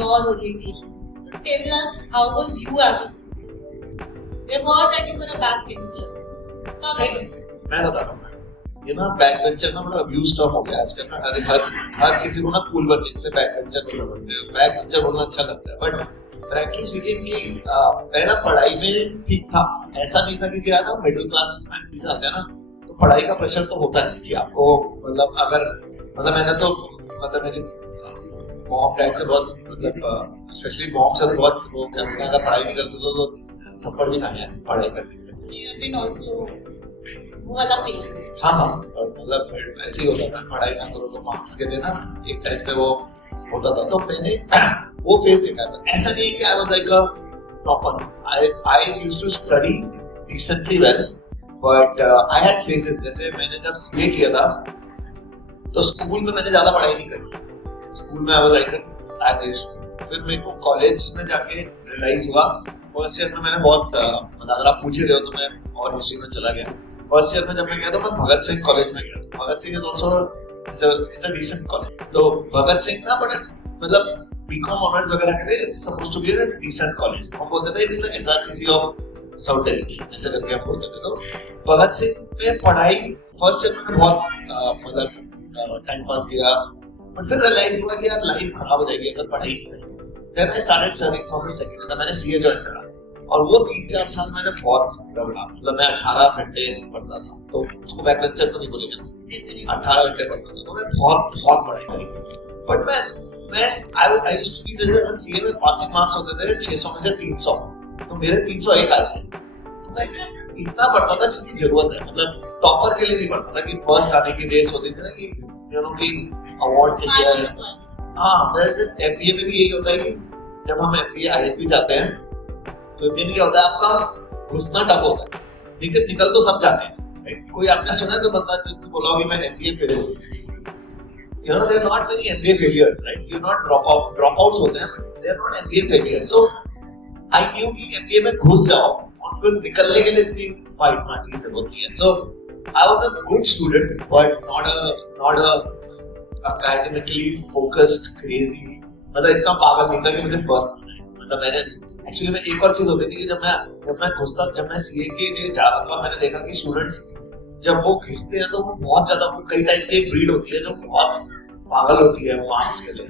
your orientation. So tell us, how was you as a student? We've heard that you were a backbencher. मैं बताता हूँ ये ना back bencher ना बड़ा अब्यूज टर्म हो गया आजकल ना हर किसी को ना कूल बनने के लिए बैक बेंचर बोलना पड़ता है बैक बेंचर बोलना अच्छा लगता है बट फ्रैंकली स्पीकिंग कि मैं ना पढ़ाई में ठीक था ऐसा नहीं था कि क्या ना मिडिल क्लास फैमिली से आते हैं ना तो पढ़ाई का प्रेशर तो होता है कि आपको मतलब अगर मतलब मैंने तो मतलब मेरी मॉम डैड से बहुत मतलब स्पेशली मॉम से तो बहुत वो क्या बोलते हैं अगर पढ़ाई नहीं करते तो थप्पड़ भी खाए हैं पढ़ाई करने के लिए You have been also वो वाला फेज. हाँ मतलब ऐसे ही होता था पढ़ाई ना करो तो मार्क्स के लिए ना एक टाइम पे वो होता था तो मैंने वो फेज देखा था ऐसा नहीं है कि I was like a topper I used to study decently well but I had phases जैसे मैंने जब सीए किया था तो स्कूल में मैंने ज्यादा पढ़ाई नहीं करी स्कूल में आई वाज लाइक एवरेज फिर मेरे को कॉलेज में जाके रियलाइज हुआ फर्स्ट ईयर में मैंने बहुत मतलब अगर आप पूछ रहे हो तो मैं और हिस्ट्री में चला गया फर्स्ट ईयर में जब मैं गया तो मैं भगत सिंह कॉलेज में गया Bhagat Singh is also it's a decent college तो भगत सिंह ना बट मतलब बीकॉम ऑनर्स वगैरह के लिए it's supposed to be a decent college हम बोलते थे it's the SRCC of south Delhi ऐसे करके हम बोलते थे तो भगत सिंह में पढ़ाई फर्स्ट ईयर में बहुत मतलब टाइम पास किया बट फिर रियलाइज हुआ कि यार लाइफ खराब हो जाएगी अगर पढ़ाई नहीं करें then I started studying from the second year मैंने सीए ज्वाइन करा और वो 3-4 साल मैंने बहुत रगड़ा मतलब मैं 18 घंटे पढ़ता था तो उसको बैक बेंचर तो नहीं बोलेंगे 18 घंटे पढ़ता था तो मैं बहुत पढ़ाई करी बट मैं आई यूज्ड टू बी जैसे सीए में पासिंग मार्क्स होते थे 600 में से 300 तो मेरे 301 आए थे तो मैं इतना पढ़ता था जितनी जरूरत है मतलब टॉपर के लिए नहीं पढ़ता था कि फर्स्ट आने की रेस होती थी ना कि यू नो कि अवार्ड चाहिए हाँ वैसे एमबीए में भी यही होता है कि जब हम एमबीए आईएसबी जाते हैं तो एमबीए में क्या होता है आपका घुसना टफ होता है लेकिन निकल तो सब जाते हैं राइट कोई आपने सुना है तो बंदा जिसने बोला कि मैं एमबीए फेल हो you know there not many MBA failures right you not dropouts होते हैं but there not MBA failures so I knew कि एमबीए में घुस जाओ और फिर निकलने के लिए इतनी फाइट मारने की जरूरत नहीं है so I was a good student but not a academically focused crazy मतलब इतना पागल नहीं था कि मुझे फर्स्ट मतलब मैंने एक्चुअली में एक और चीज होती थी कि जब मैं सीए के लिए जा रहा था मैंने देखा कि स्टूडेंट्स जब वो खिंचते हैं तो वो बहुत ज्यादा कई टाइप की एक ब्रीड होती है जो बहुत पागल होती है मार्क्स के लिए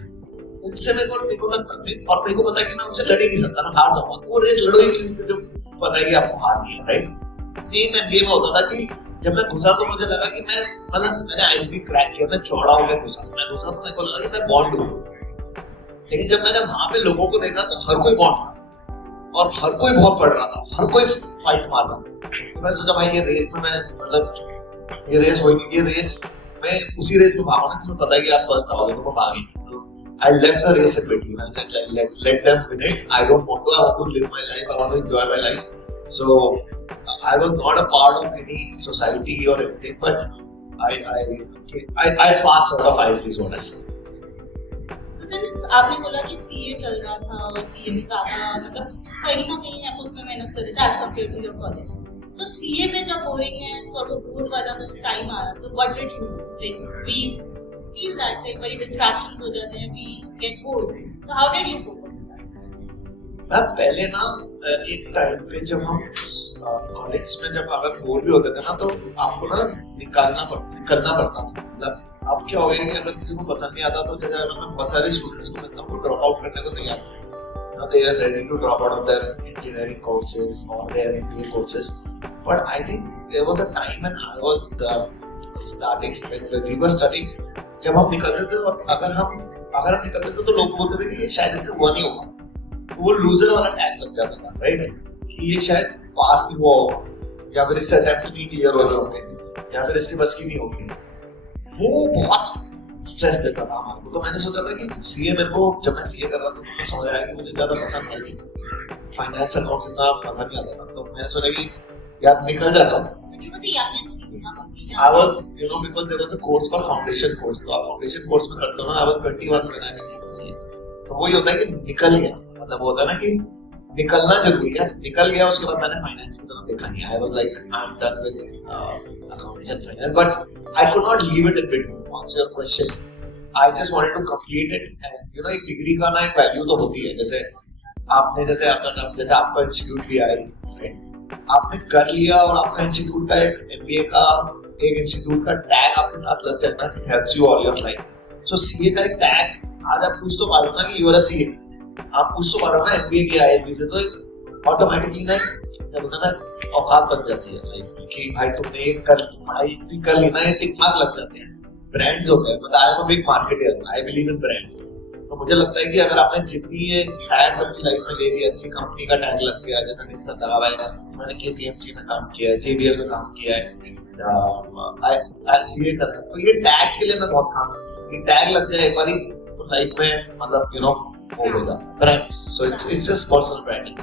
उनसे मेरे को लगता और मेरे को पता है कि मैं उनसे लड़ ही नहीं सकता ना हार जाऊंगा वो रेस लड़ो ही क्योंकि जो पता है कि आपको हारनी है राइट सेम एमबीए में होता था कि जब मैं घुसा तो मुझे लगा कि मैं मतलब मैंने आईएसबी क्रैक किया मैं चौड़ा हो गया घुसा तो मेरे को लगा कि मैं बॉन्ड हूँ लेकिन जब मैंने वहां पे लोगों को देखा तो हर कोई बॉन्ड था और हर कोई बहुत पढ़ रहा था हर कोई फाइट मार रहा था तो मैं सोचा भाई ये रेस में मैं मतलब ये रेस होगी ये रेस मैं उसी रेस में भागूंगा जिसमें पता है कि आप फर्स्ट आओगे तो मैं भागी I left the race separately. I said let them win it. I don't want to. I want to live my life. I want to enjoy my life. So I was not a part of any society or anything, but I passed out of ISB zone. So since आपने बोला कि CA चल रहा था और CA में ज़्यादा मतलब कहीं ना कहीं आप उसमें मेहनत कर रहे थे as compared to your college. So CA में जब बोरिंग है sort of bored वाला टाइम आ रहा तो what did you do? Like we feel that like very distractions हो जाते हैं we get bored. So how did you cope with that? मैं पहले ना एक टाइम पे जब हम कॉलेज में जब अगर बोर भी होते थे ना तो आपको ना निकलना पड़ता था मतलब अब क्या हो गया कि अगर किसी को पसंद नहीं आता तो जैसे अगर मैं बहुत सारे स्टूडेंट्स को मिलता हूँ वो ड्रॉप आउट करने को तैयार हैं they are ready to drop out of their engineering courses or their MBA courses but I think there was a time when I was starting when we were studying जब हम निकलते थे और अगर हम निकलते थे तो लोग बोलते थे कि ये शायद इससे हुआ नहीं होगा तो वो लूजर वाला टैग लग जाता था राइट कि ये शायद पास नहीं हुआ होगा या फिर इससे अटेम्प्ट नहीं क्लियर हो रहे होंगे या फिर इसकी बस की नहीं होगी वो बहुत स्ट्रेस देता था हमारे को तो मैंने सोचा था कि सीए मेरे को जब मैं सीए कर रहा था तो मुझे समझ आया कि मुझे ज्यादा पसंद नहीं फाइनेंस अकाउंट्स इतना मजा नहीं आता था तो मैंने सोचा कि यार निकल जाता हूँ I was, you know, because there was a course called foundation course. तो आप foundation course में करते हो ना, I was 21 when I became a CA. तो वही होता है कि निकल गया, मतलब होता है ना कि निकलना जरूरी है, निकल गया उसके बाद मैंने finance की तरफ देखा नहीं. I was like, I'm done with accounts and finance, but I could not leave it in between. To answer your question, I just wanted to complete it and you know एक degree का ना एक value तो होती है, जैसे आपका institute भी है, आपने कर लिया और आपका इंस्टीट्यूट का एक एमबीए का एक इंस्टीट्यूट का टैग आपके साथ लग जाता है, it helps you all your life. So CA का एक टैग आज आप पूछ तो मारो ना कि यू आर अ सीए, आप पूछ तो मारो ना एमबीए की आईएसबी से, तो ऑटोमेटिकली ना ना औकात बन जाती है लाइफ में कि भाई तुमने ये पढ़ाई कर ली ना, ये टिक मार्क लग जाते हैं, ब्रांड्स होते हैं। मतलब I am a big marketer, I believe in brands. तो मुझे लगता है कि अगर आपने जितनी ये टैग्स अपनी लाइफ में ले लिया, अच्छी कंपनी का टैग लग गया, जैसे मेरे साथ दराव है, मैंने केपीएमजी में काम किया है, जेबीएल में काम किया है, सीए कर रहा हूं, तो ये टैग के लिए मैं बहुत काम करता हूं। ये टैग लग जाए एक बारी तो लाइफ में मतलब यू नो हो जाता है brands. So it's just personal branding.